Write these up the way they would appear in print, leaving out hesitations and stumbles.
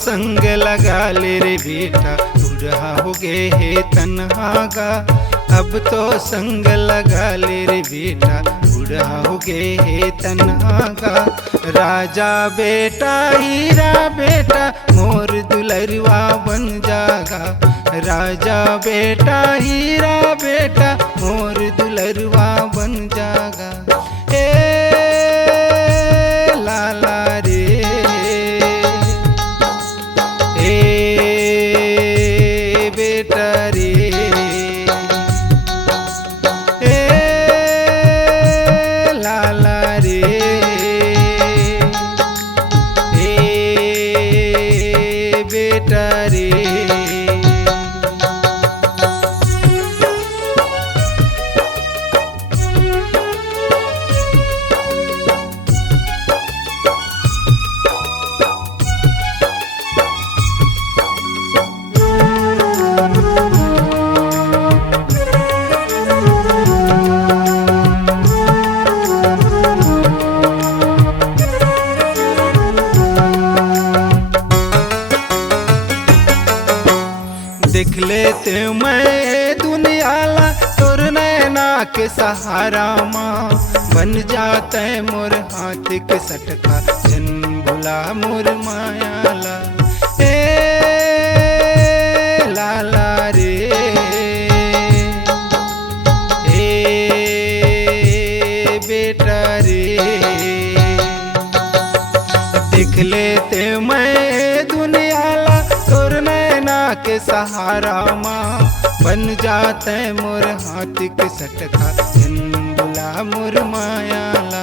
संग लगा ले रे बेटा, बूढ़ा हो गए है तन्हागा। अब तो संग लगा ले रे बेटा, बूढ़ा हो गए है तन्हागा। राजा बेटा हीरा बेटा, मोर दुलरवा बन जागा। राजा बेटा हीरा बेटा, मोर दुलरवा बन जागा। ए लाला रे, ए बेटा रे, ए लाला रे, ए बेटा रे। देख लेते मैं दुनियाला तोर नैना के सहारा माँ, बन जाते मोर हाथ के सटका, जन भुला मोर मायाला। ए लाला रे, ए बेटा रे, देख लेते मैं दुनियाला तोर नैना के सहारा माँ, बन जाते मोर हाथ के सटका, झन भुला मोर मायाला,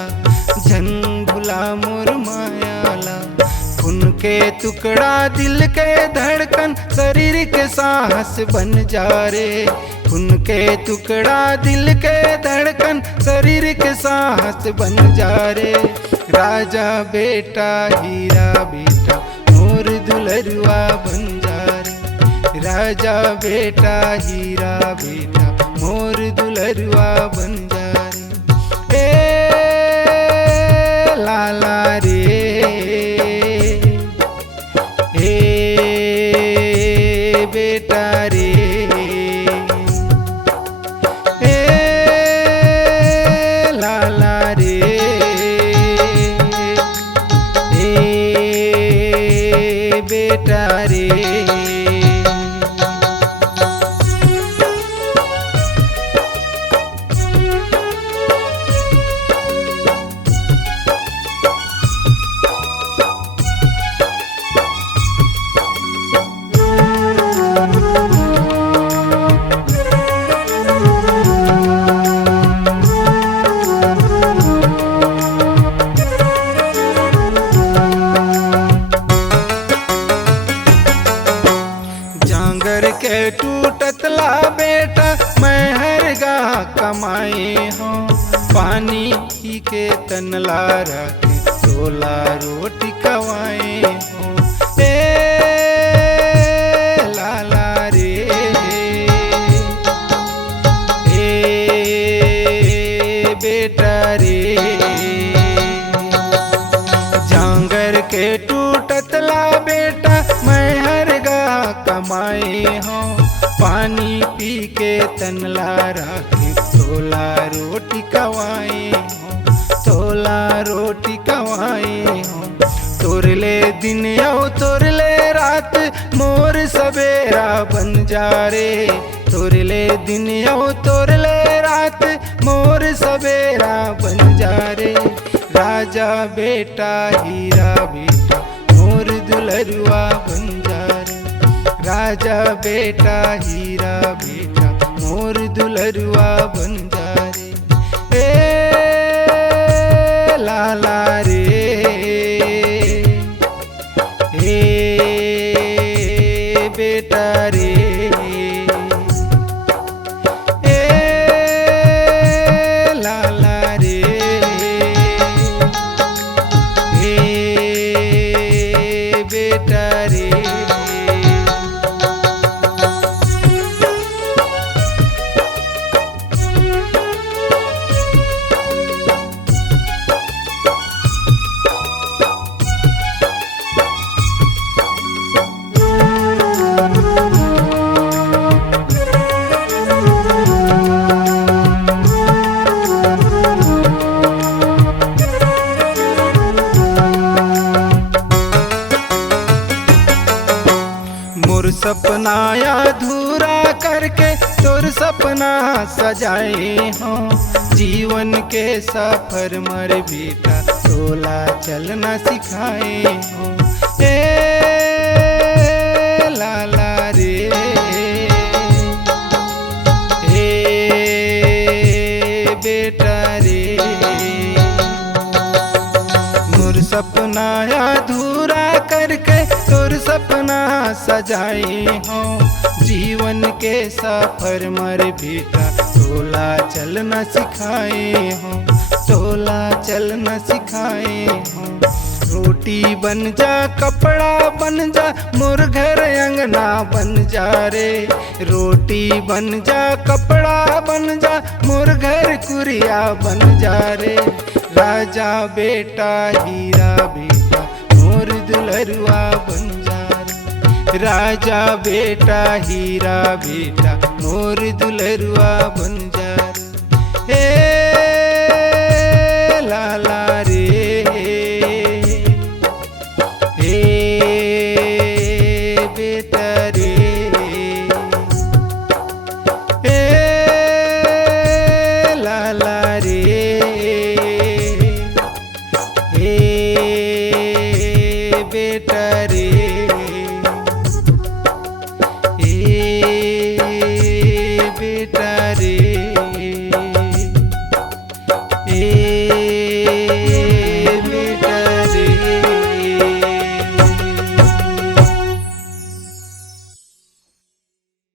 झन भुला मोर मायाला। खून के टुकड़ा दिल के धड़कन, शरीर के सांस बन जा रे। खून के टुकड़ा दिल के धड़कन, शरीर के सांस बन जा रे। राजा बेटा हीरा बेटा, मोर दुलरुआ बन जा रे। राजा बेटा हीरा बेटा, मोर दुलरुआ बन जा रे। ए लाला रे, ए बेटा रे, ए लाला रे, ए बेटा रे। के टूटतला बेटा, मैं हरगा कमाए हूँ। पानी पी के तनला रखे, तोला रोटी कवाए हूँ। ए लाला रे, ए बेटा रे, जांगर के टूटतला बेटा, मैं हरगा कमाए हूँ। पानी पी के तनला रखे, तोला रोटी कवाए हूँ, तोला रोटी कवाए हूँ। तोरले दिन आओ तोरले रात, मोर सवेरा बन जा रे। तोरले दिन आओ तोरले रात, मोर सवेरा बन जा रे। राजा बेटा हीरा बेटा, मोर दुलरुआ बन जा रे। राजा बेटा हीरा बेटा, मोर दुलरुआ बन जा रे। ए लाला रे, ए बेटा रे, ए लाला रे, ए बेटा रे। सपना अधूरा करके तोर सपना सजाए हो। जीवन के सफर मर बेटा तोला चलना सिखाए हो। ए लाला रे ए बेटा रे, मोर सपना अधूरा करके तोर सपना सजाए हो। जीवन के सफर मर बेटा तोला चलना सिखाए हो, तोला चलना सिखाए हो। रोटी बन जा कपड़ा बन जा मोर घर अंगना बन जा रे। रोटी बन जा कपड़ा बन जा मोर घर कुरिया बन जा रे। राजा बेटा हीरा बेटा मोर दुलरुआ बन जा रे। राजा बेटा हीरा बेटा मोर दुलरुआ बन जा रे। ए लाला रे ए बेटा रे ए लाला रे ए बेटा रे ए बेटा रे।